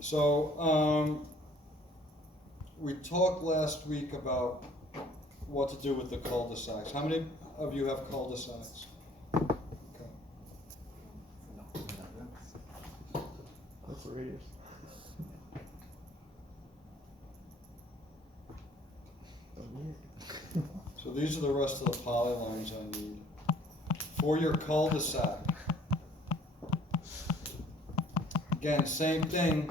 So, we talked last week about what to do with the cul-de-sacs. How many of you have cul-de-sacs? Okay. That's the radius. So these are the rest of the polylines I need. For your cul-de-sac. Again, same thing.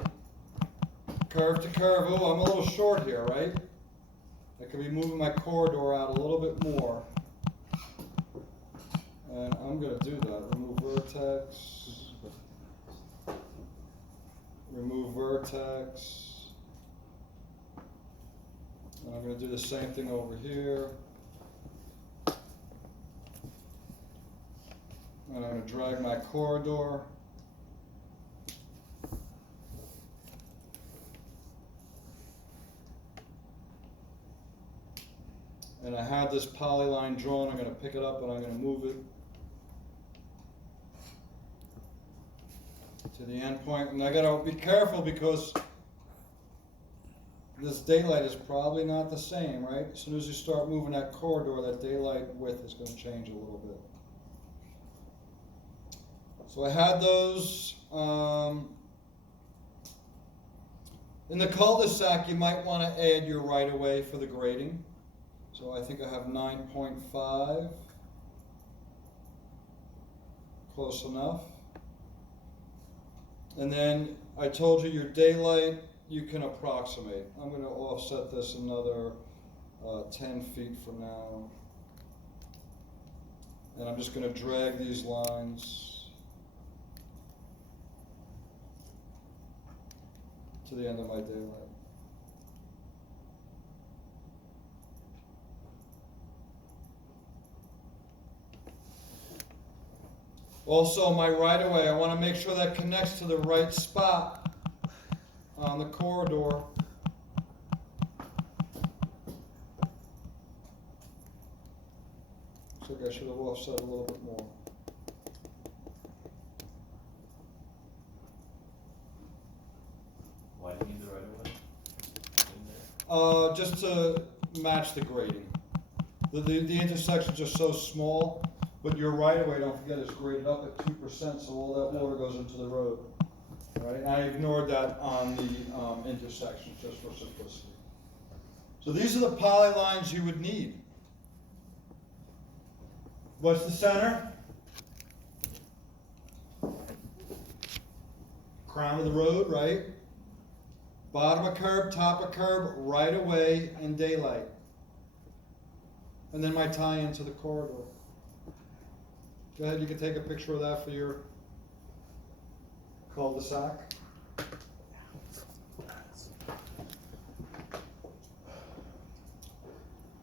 Curve to curve. Oh, I'm a little short here, right? I could be moving my corridor out a little bit more. And I'm going to do that. Remove vertex. Remove vertex. And I'm going to do the same thing over here. And I'm going to drag my corridor. And I had this polyline drawn. I'm going to pick it up and I'm going to move it to the end point. And I got to be careful because this daylight is probably not the same, right? As soon as you start moving that corridor, that daylight width is going to change a little bit. So I had those. In the cul-de-sac, you might want to add your right-of-way for the grading. So I think I have 9.5. Close enough. And then I told you your daylight, you can approximate. I'm going to offset this another 10 feet from now. And I'm just going to drag these lines to the end of my daylight. Also, my right-of-way, I want to make sure that connects to the right spot on the corridor. Looks like I should have offset a little bit more. Why do you need the right of way? Just to match the grading. The intersections are so small, but your right-of-way, don't forget, is graded up at 2%, so all that water goes into the road. Right? And I ignored that on the intersections just for simplicity. So these are the polylines you would need. What's the center? Crown of the road, right? Bottom of curb, top of curb, right of way, and daylight. And then my tie into the corridor. Go ahead, you can take a picture of that for your cul-de-sac.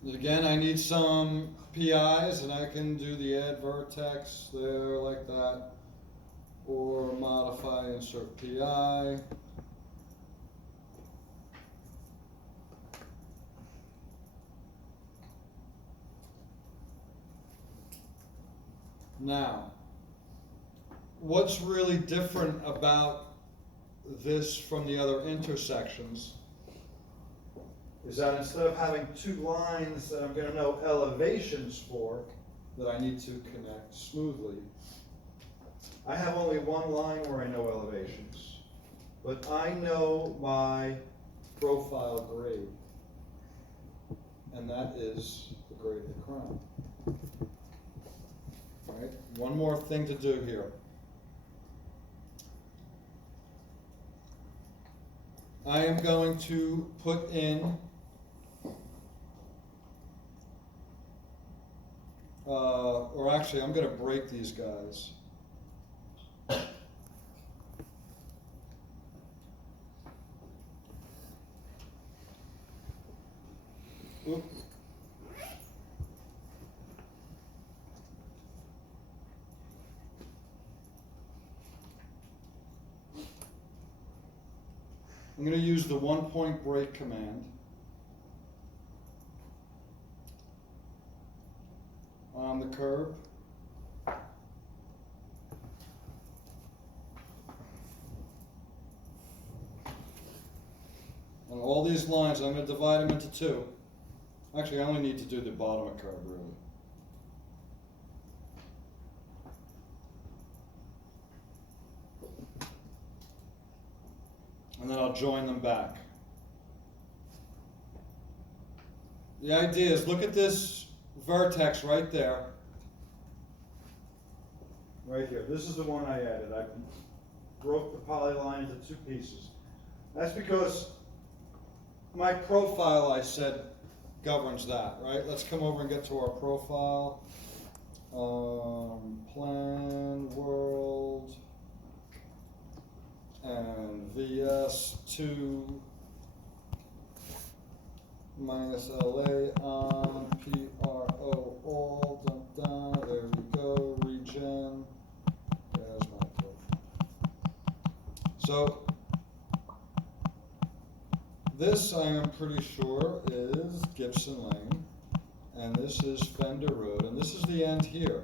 And again, I need some PIs, and I can do the add vertex there like that, or modify, insert PI. Now, what's really different about this from the other intersections is that instead of having two lines that I'm going to know elevations for, that I need to connect smoothly, I have only one line where I know elevations, but I know my profile grade, and that is the grade of the crown. All right, one more thing to do here. I am going to put in or actually I'm going to break these guys. Oop. I'm going to use the 1-point break command on the curve. And all these lines, I'm gonna divide them into two. Actually, I only need to do the bottom of curve, really. And then I'll join them back. The idea is, look at this vertex right there. Right here, this is the one I added. I broke the polyline into two pieces. That's because my profile, I said, governs that, right? Let's come over and get to our profile. Plan, world, and VS2 minus LA on PRO all, dun, dun, there we go, regen, there's my profile. So, this I am pretty sure is Gibson Lane, and this is Fender Road, and this is the end here.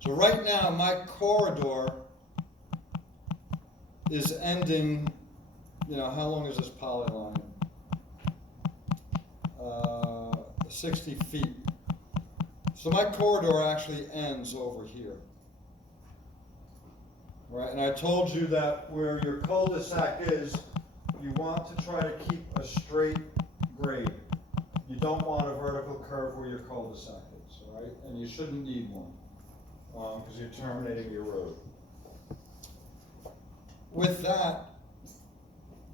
So right now, my corridor is ending, you know, how long is this polyline? 60 feet. So my corridor actually ends over here. Right, and I told you that where your cul-de-sac is, you want to try to keep a straight grade. You don't want a vertical curve where your cul-de-sac is, all right? And you shouldn't need one, because you're terminating your road. With that,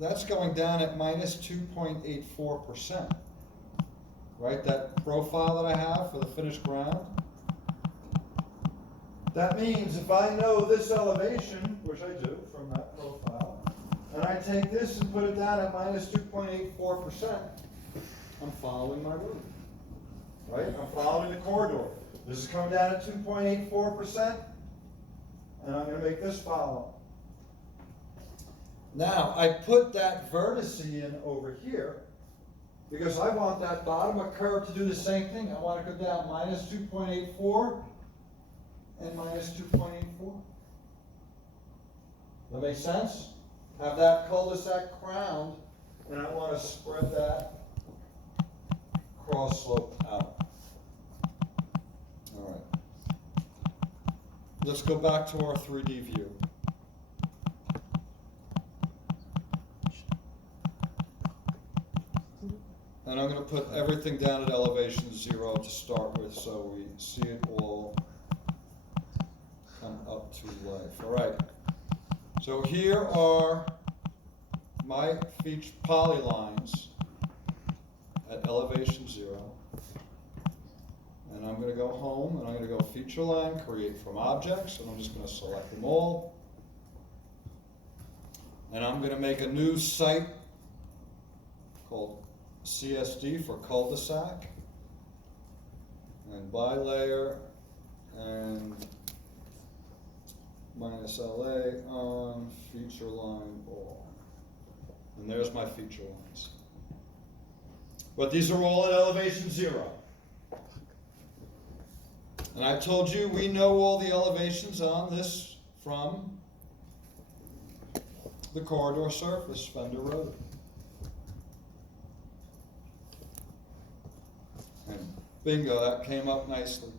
that's going down at minus 2.84%, right? That profile that I have for the finished ground. That means if I know this elevation, which I do from that profile, and I take this and put it down at minus 2.84%, I'm following my route, right? I'm following the corridor. This is coming down at 2.84%, and I'm going to make this follow. Now, I put that vertice in over here because I want that bottom of curve to do the same thing. I want to go down minus 2.84 and minus 2.84. That makes sense? Have that cul-de-sac crowned, and I want to spread that cross slope out. All right. Let's go back to our 3D view. And I'm going to put everything down at elevation 0 to start with, so we see it all come up to life. All right. So here are my feature polylines at elevation 0. And I'm going to go home, and I'm going to go feature line, create from objects, and I'm just going to select them all. And I'm going to make a new site called CSD for cul-de-sac, and bilayer, and minus LA on feature line all. And there's my feature lines. But these are all at elevation 0. And I told you we know all the elevations on this from the corridor surface, Fender Road. And bingo, that came up nicely.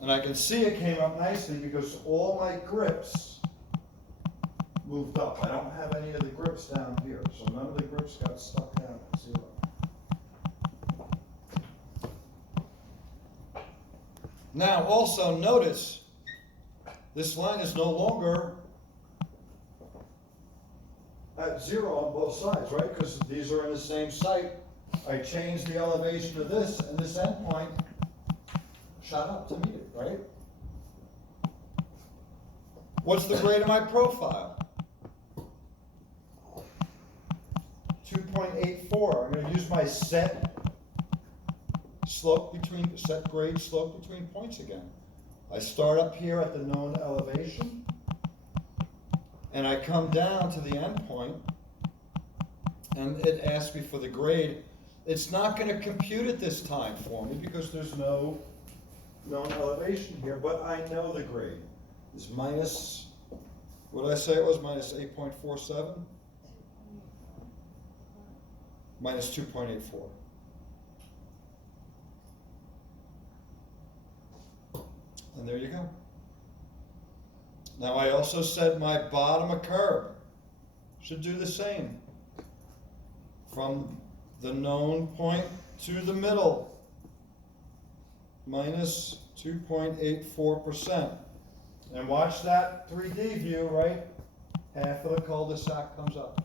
And I can see it came up nicely because all my grips moved up. I don't have any of the grips down here, so none of the grips got stuck down at 0. Now also notice, this line is no longer at 0 on both sides, right? Because these are in the same site. I changed the elevation of this, and this endpoint shot up to meet it, right? What's the grade of my profile? 2.84. I'm going to use my set grade slope between points again. I start up here at the known elevation, and I come down to the endpoint, and it asks me for the grade. It's not going to compute it this time for me because there's no known elevation here, but I know the grade is minus What did I say it was, minus 8.47? Minus 2.84. And there you go. Now I also said my bottom of curb should do the same. From the known point to the middle, minus 2.84%. And watch that 3D view, right? Half of the cul-de-sac comes up.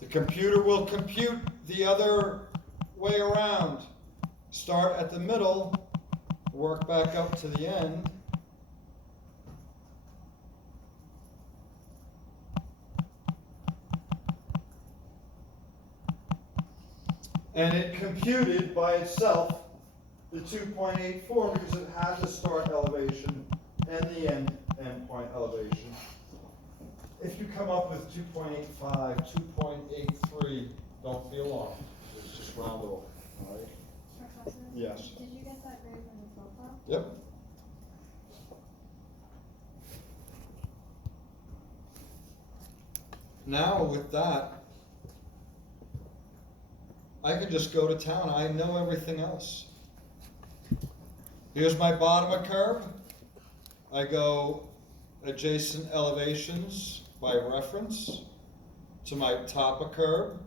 The computer will compute the other way around. Start at the middle, work back up to the end. And it computed by itself the 2.84 because it had the start elevation and the end point elevation. If you come up with 2.85, 2.83, don't be alarmed. It's just round off. All right? Professor? Yes. Did you get that grade from the profile? Yep. Now with that, I can just go to town. I know everything else. Here's my bottom of curb. I go adjacent elevations by reference to my top of curb.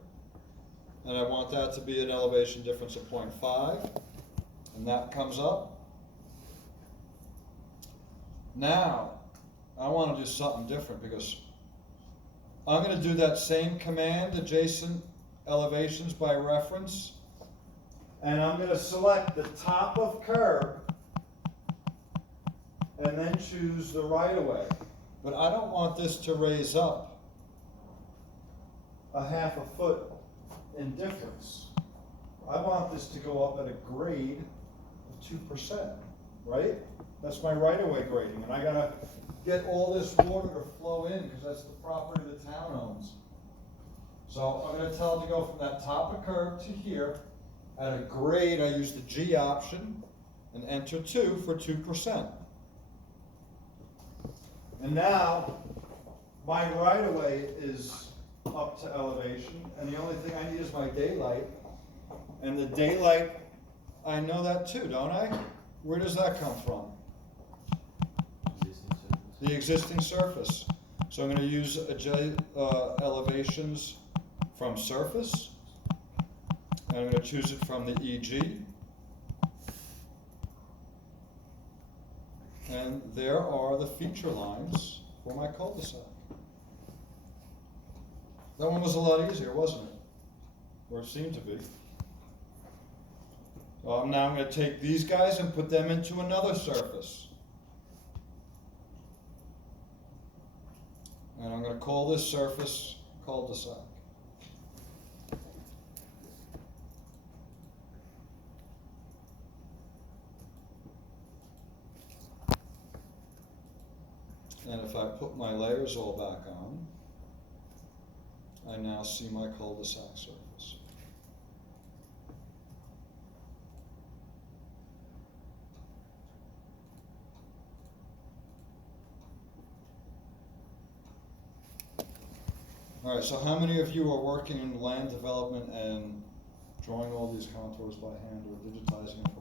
And I want that to be an elevation difference of 0.5. And that comes up. Now, I want to do something different because I'm going to do that same command, adjacent elevations by reference, and I'm going to select the top of curb and then choose the right of way. But I don't want this to raise up a half a foot in difference. I want this to go up at a grade of 2%, right? That's my right of way grading, and I gotta get all this water to flow in because that's the property the town owns. So I'm going to tell it to go from that top of curb to here. At a grade, I use the G option and enter 2 for 2%. And now my right of way is up to elevation, and the only thing I need is my daylight. And the daylight, I know that too, don't I? Where does that come from? Existing surface. The existing surface. So I'm going to use elevations from surface, and I'm going to choose it from the EG. And there are the feature lines for my cul-de-sac. That one was a lot easier, wasn't it? Or it seemed to be. Now I'm going to take these guys and put them into another surface. And I'm going to call this surface cul-de-sac. And if I put my layers all back on, I now see my cul-de-sac surface. All right, so how many of you are working in land development and drawing all these contours by hand or digitizing them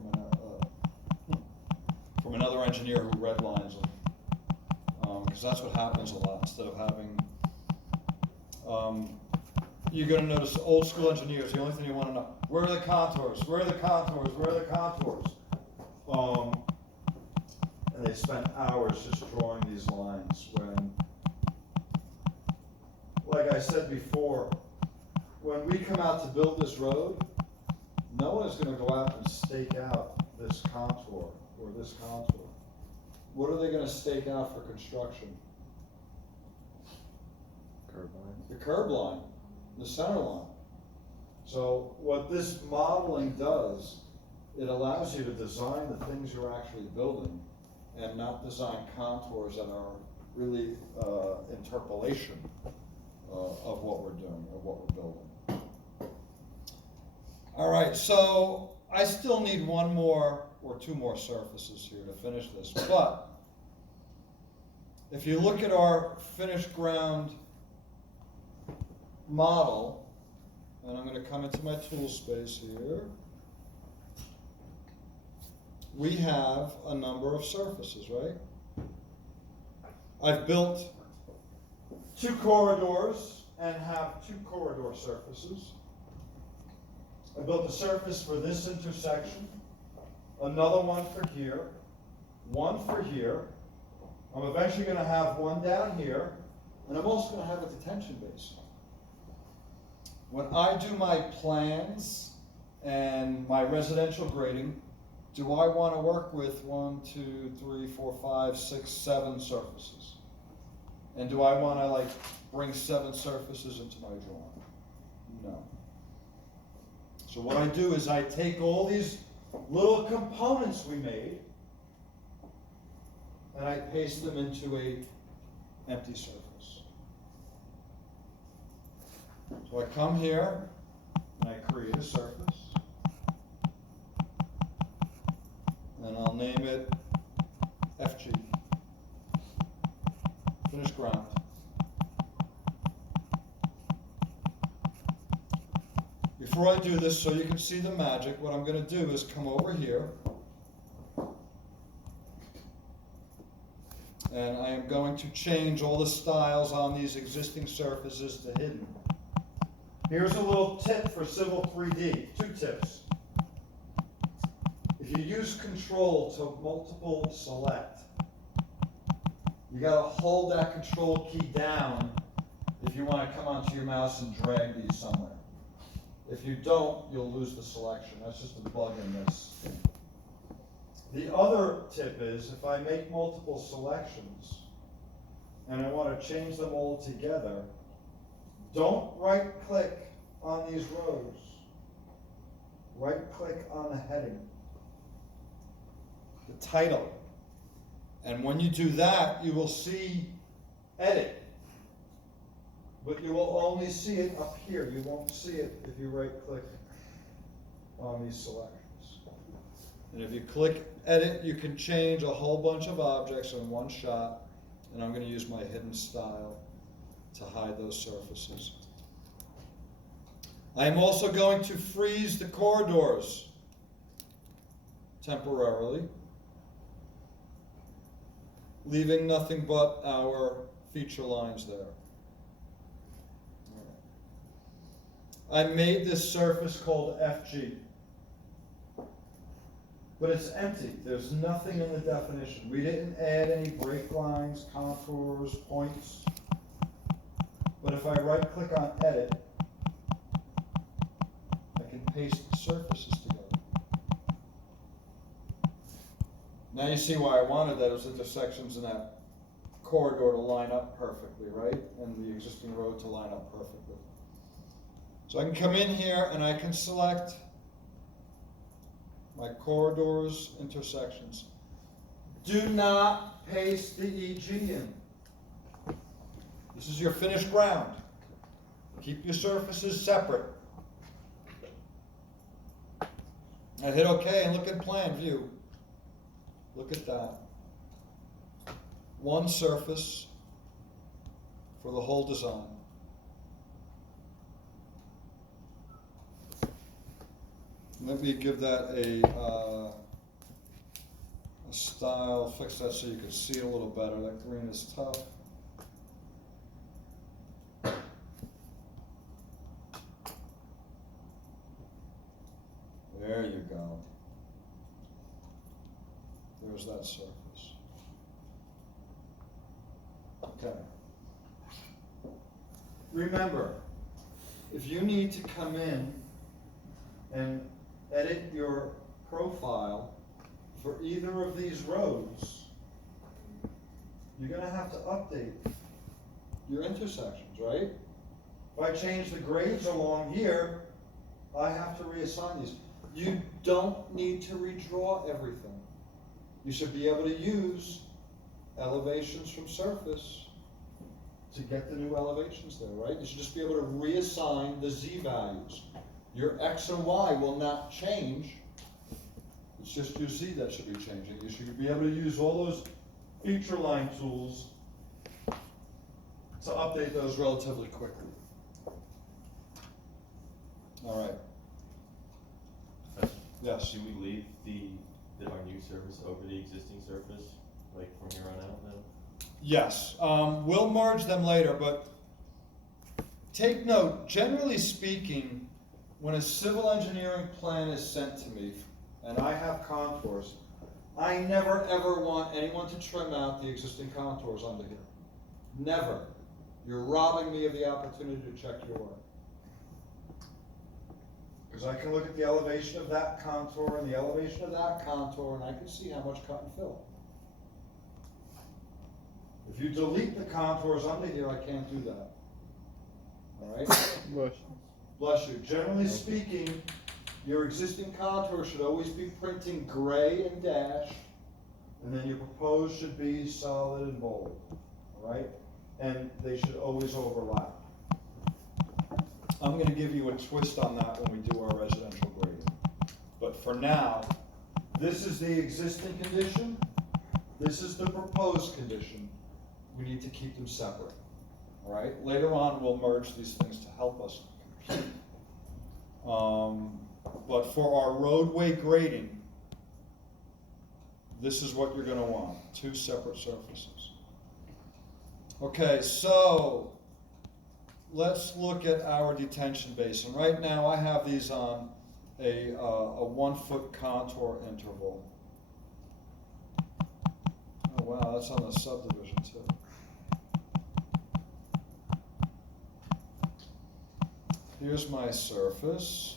from another engineer who redlines them? Because that's what happens a lot. Instead of having, you're going to notice old school engineers, the only thing you want to know, where are the contours? Where are the contours? Where are the contours? And they spent hours just drawing these lines when, like I said before, when we come out to build this road, no one is going to go out and stake out this contour or this contour. What are they going to stake out for construction? Curb lines. The curb line, the center line. So what this modeling does, it allows you to design the things you're actually building and not design contours that are really interpolation of what we're doing, of what we're building. All right, so I still need one more or two more surfaces here to finish this, but if you look at our finished ground model, and I'm gonna come into my tool space here, we have a number of surfaces, right? I've built 2 corridors and have 2 corridor surfaces. I built a surface for this intersection, another one for here, one for here. I'm eventually gonna have one down here, and I'm also gonna have a detention basin. When I do my plans and my residential grading, do I wanna work with 1, 2, 3, 4, 5, 6, 7 surfaces? And do I wanna like bring 7 surfaces into my drawing? No. So what I do is I take all these little components we made and I paste them into a empty surface. So I come here and I create a surface and I'll name it FG, finished ground. Before I do this, so you can see the magic, what I'm going to do is come over here and I am going to change all the styles on these existing surfaces to hidden. Here's a little tip for Civil 3D, 2 tips. If you use Control to multiple select, you got to hold that Control key down if you want to come onto your mouse and drag these somewhere. If you don't, you'll lose the selection. That's just a bug in this. The other tip is if I make multiple selections and I want to change them all together, don't right-click on these rows. Right-click on the heading, the title. And when you do that, you will see Edit. But you will only see it up here. You won't see it if you right-click on these selections. And if you click Edit, you can change a whole bunch of objects in one shot. And I'm going to use my hidden style to hide those surfaces. I am also going to freeze the corridors temporarily, leaving nothing but our feature lines there. I made this surface called FG, but it's empty. There's nothing in the definition. We didn't add any break lines, contours, points. But if I right-click on Edit, I can paste the surfaces together. Now you see why I wanted those intersections in that corridor to line up perfectly, right? And the existing road to line up perfectly. So I can come in here and I can select my corridors, intersections. Do not paste the EG in. This is your finished ground. Keep your surfaces separate. I hit OK and look at plan view. Look at that. One surface for the whole design. Let me give that a style, fix that so you can see it a little better. That green is tough. There you go. There's that surface. Okay. Remember, if you need to come in and edit your profile for either of these roads, you're going to have to update your intersections, right? If I change the grades along here, I have to reassign these. You don't need to redraw everything. You should be able to use elevations from surface to get the new elevations there, right? You should just be able to reassign the Z values. Your X and Y will not change. It's just your Z that should be changing. You should be able to use all those feature line tools to update those relatively quickly. All right, yes. Should we leave our new surface over the existing surface, like from here on out then? Yes, we'll merge them later, but take note, generally speaking, when a civil engineering plan is sent to me, and I have contours, I never ever want anyone to trim out the existing contours under here. Never. You're robbing me of the opportunity to check your work. Because I can look at the elevation of that contour and the elevation of that contour, and I can see how much cut and fill. If you delete the contours under here, I can't do that. All right? Bush. Bless you. Generally speaking, your existing contour should always be printing gray and dashed, and then your proposed should be solid and bold. All right? And they should always overlap. I'm going to give you a twist on that when we do our residential grading. But for now, this is the existing condition. This is the proposed condition. We need to keep them separate. All right? Later on, we'll merge these things to help us compute. But for our roadway grading, this is what you're going to want, 2 separate surfaces. Okay, so let's look at our detention basin. Right now, I have these on a 1-foot contour interval. Oh wow, that's on the subdivision too. Here's my surface.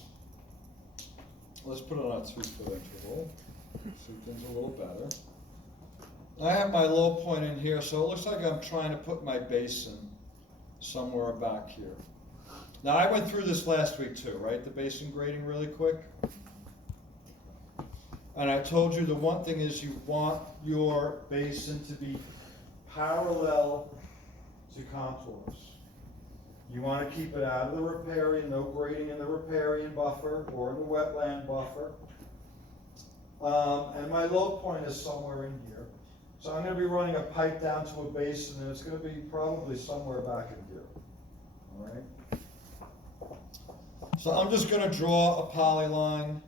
Let's put it on a 2-foot interval. See things a little better. I have my low point in here, so it looks like I'm trying to put my basin somewhere back here. Now, I went through this last week too, right? The basin grading really quick. And I told you the one thing is you want your basin to be parallel to contours. You want to keep it out of the riparian, no grading in the riparian buffer or in the wetland buffer. And my low point is somewhere in here. So I'm going to be running a pipe down to a basin, and it's going to be probably somewhere back in here. All right? So I'm just going to draw a polyline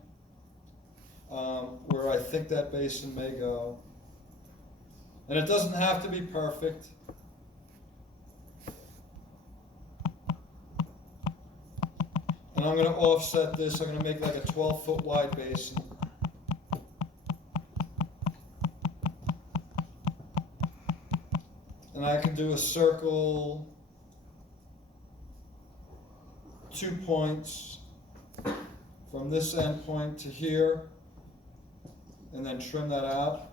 where I think that basin may go. And it doesn't have to be perfect. And I'm going to offset this. I'm going to make like a 12-foot wide basin. And I can do a circle, 2 points from this end point to here, and then trim that out.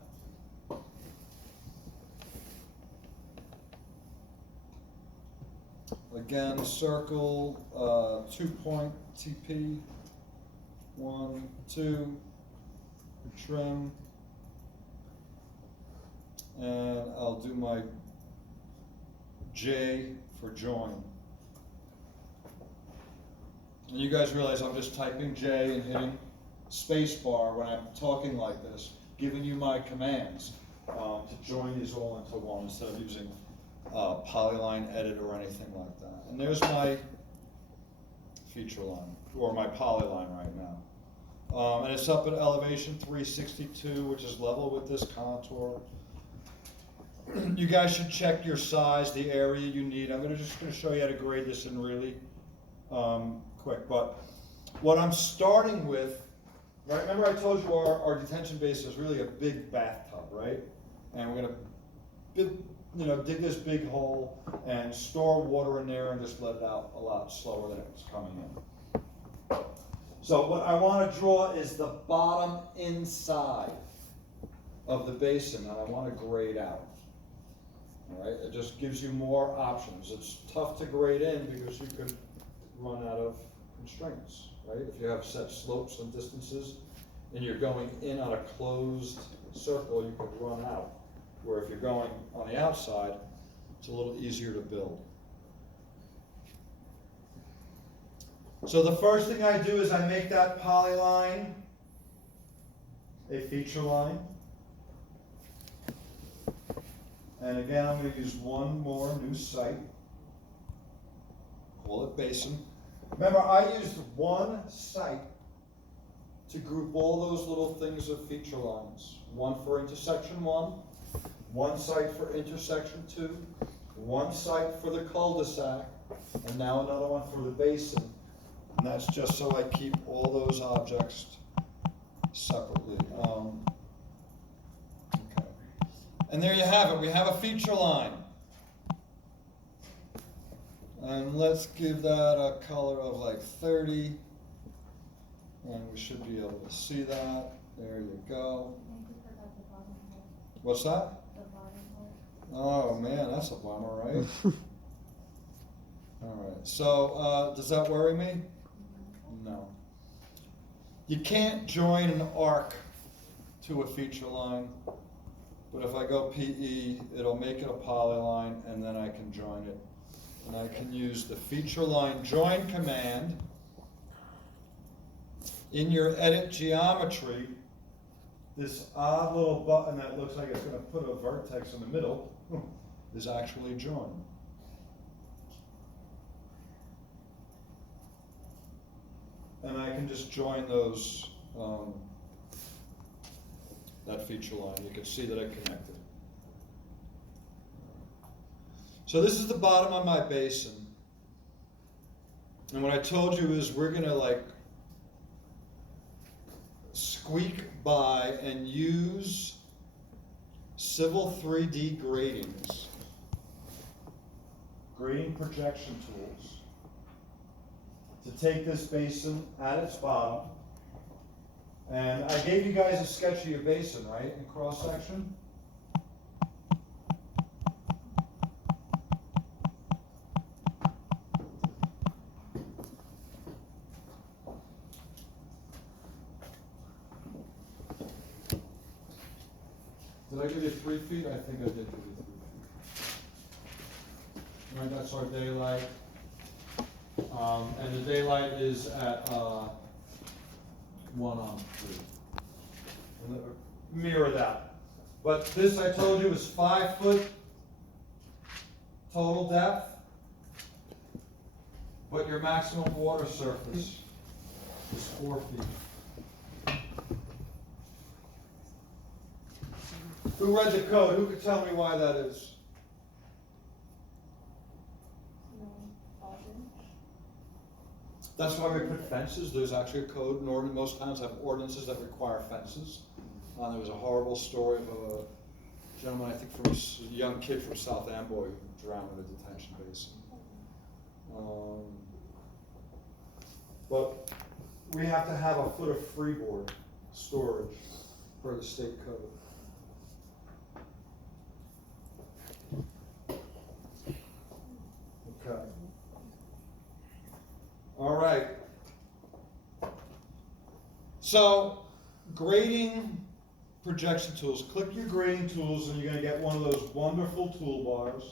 Again, circle, 2-point TP, 1, 2, trim, and I'll do my J for join. And you guys realize I'm just typing J and hitting space bar when I'm talking like this, giving you my commands to join these all into one instead of using polyline edit or anything like that. And there's my feature line, or my polyline right now. And it's up at elevation 362, which is level with this contour. You guys should check your size, the area you need. I'm just going to show you how to grade this in really quick. But what I'm starting with, right? Remember I told you our detention basin is really a big bathtub, right? And we're going to dig this big hole and store water in there and just let it out a lot slower than it's coming in. So what I want to draw is the bottom inside of the basin that I want to grade out. All right, it just gives you more options. It's tough to grade in because you could run out of constraints, right? If you have set slopes and distances and you're going in on a closed circle, you could run out. Where if you're going on the outside, it's a little easier to build. So the first thing I do is I make that polyline a feature line. And again, I'm going to use one more new site. call it basin. Remember, I used one site to group all those little things of feature lines. One for intersection one site for intersection 2, one site for the cul-de-sac, and now another one for the basin. And that's just so I keep all those objects separately. Okay. And there you have it, we have a feature line. And let's give that a color of like 30. And we should be able to see that. There you go. I think we forgot the bottom hole. What's that? The bottom hole. Oh man, that's a bummer, right? Alright, so does that worry me? No. You can't join an arc to a feature line, but if I go PE, it'll make it a polyline and then I can join it. And I can use the feature line join command. In your edit geometry, this odd little button that looks like it's going to put a vertex in the middle is actually join. And I can just join those, that feature line. You can see that I connected. So this is the bottom of my basin. And what I told you is we're gonna like squeak by and use Civil 3D gratings, grading projection tools, to take this basin at its bottom. And I gave you guys a sketch of your basin, right, in cross section? Did I give you 3 feet? I think I did give you 3 feet. Right, that's our daylight. And the daylight is at 1:3. And mirror that. But this I told you is 5 foot total depth. But your maximum water surface is 4 feet. Who read the code? Who could tell me why that is? No, Alden. That's why we put fences. There's actually a code. Most towns have ordinances that require fences. There was a horrible story of a gentleman, I think a young kid from South Amboy who drowned in a detention basin. But we have to have a foot of freeboard storage per the state code. Okay. All right. So, grading projection tools. Click your grading tools and you're going to get one of those wonderful toolbars.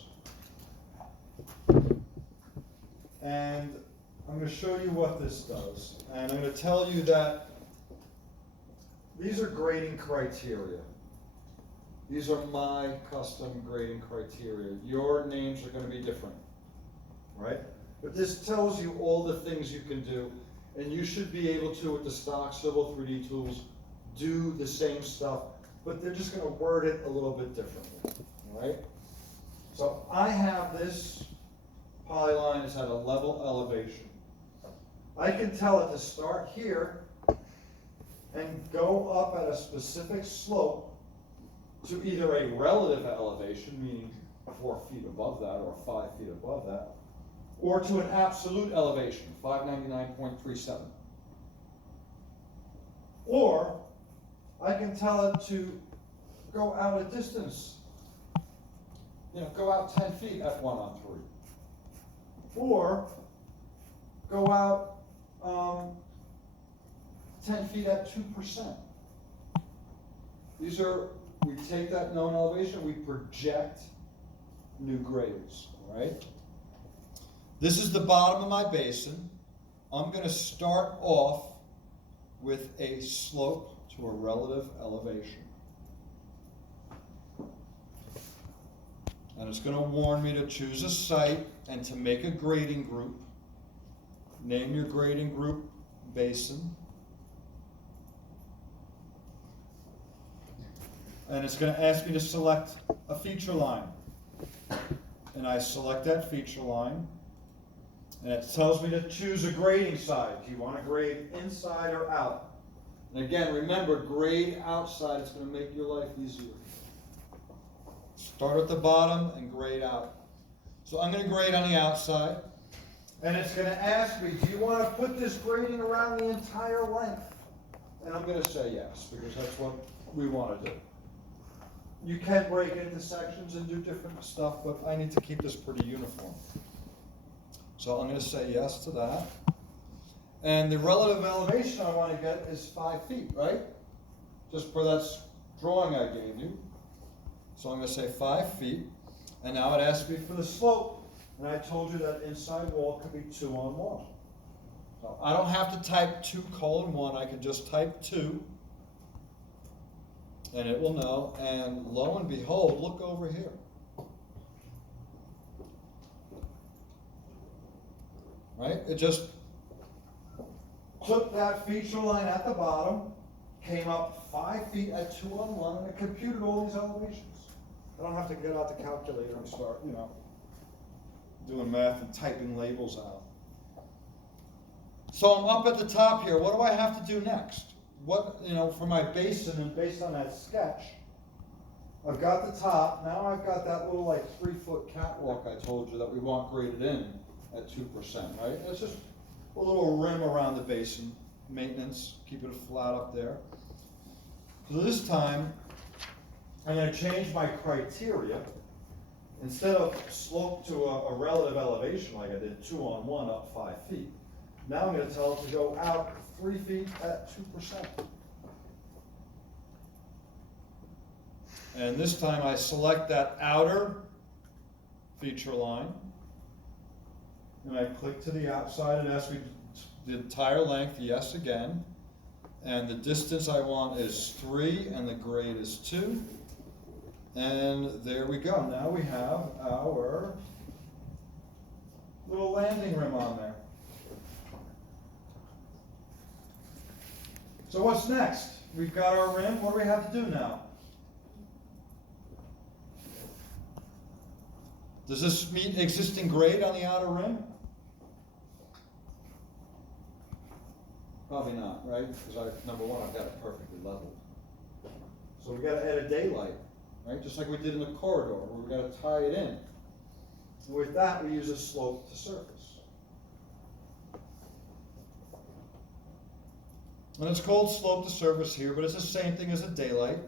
And I'm going to show you what this does. And I'm going to tell you that these are grading criteria. These are my custom grading criteria. Your names are going to be different, right? But this tells you all the things you can do, and you should be able to, with the stock Civil 3D tools, do the same stuff, but they're just going to word it a little bit differently, all right? So I have this polyline is at a level elevation. I can tell it to start here and go up at a specific slope to either a relative elevation, meaning 4 feet above that or 5 feet above that, or to an absolute elevation, 599.37. Or I can tell it to go out a distance, go out 10 feet at 1:3. Or go out 10 feet at 2%. These are, we take that known elevation, we project new grades, all right? This is the bottom of my basin. I'm going to start off with a slope to a relative elevation. And it's going to warn me to choose a site and to make a grading group name your grading group basin. And it's gonna ask me to select a feature line. And I select that feature line. And it tells me to choose a grading side. Do you wanna grade inside or out? And again, remember, grade outside, it's gonna make your life easier. Start at the bottom and grade out. So I'm gonna grade on the outside. And it's gonna ask me, do you wanna put this grading around the entire length? And I'm gonna say yes, because that's what we wanna do. You can break it into sections and do different stuff, but I need to keep this pretty uniform. So I'm gonna say yes to that. And the relative elevation I wanna get is 5 feet, right? Just for that drawing I gave you. So I'm gonna say 5 feet. And now it asks me for the slope. And I told you that inside wall could be 2 on 1. So I don't have to type 2:1, I can just type 2. And it will know, and lo and behold, look over here. Right? It just took that feature line at the bottom, came up 5 feet at 2 on 1, and it computed all these elevations. I don't have to get out the calculator and start, doing math and typing labels out. So I'm up at the top here. What do I have to do next? For my basin, and based on that sketch, I've got the top. Now I've got that little 3-foot catwalk I told you that we want graded in at 2%, right? It's just a little rim around the basin, maintenance, keep it flat up there. So this time, I'm going to change my criteria. Instead of slope to a relative elevation like I did 2 on 1 up 5 feet, now I'm going to tell it to go out 3 feet at 2%. And this time I select that outer feature line, and I click to the outside and ask me the entire length, yes again. And the distance I want is 3 and the grade is 2. And there we go. Now we have our little landing rim on there. So what's next? We've got our rim. What do we have to do now? Does this meet existing grade on the outer rim? Probably not, right? Because number one, I've got it perfectly leveled. So we got to add a daylight, right? Just like we did in the corridor, where we got to tie it in. And with that, we use a slope to surface. And it's called slope to surface here, but it's the same thing as a daylight.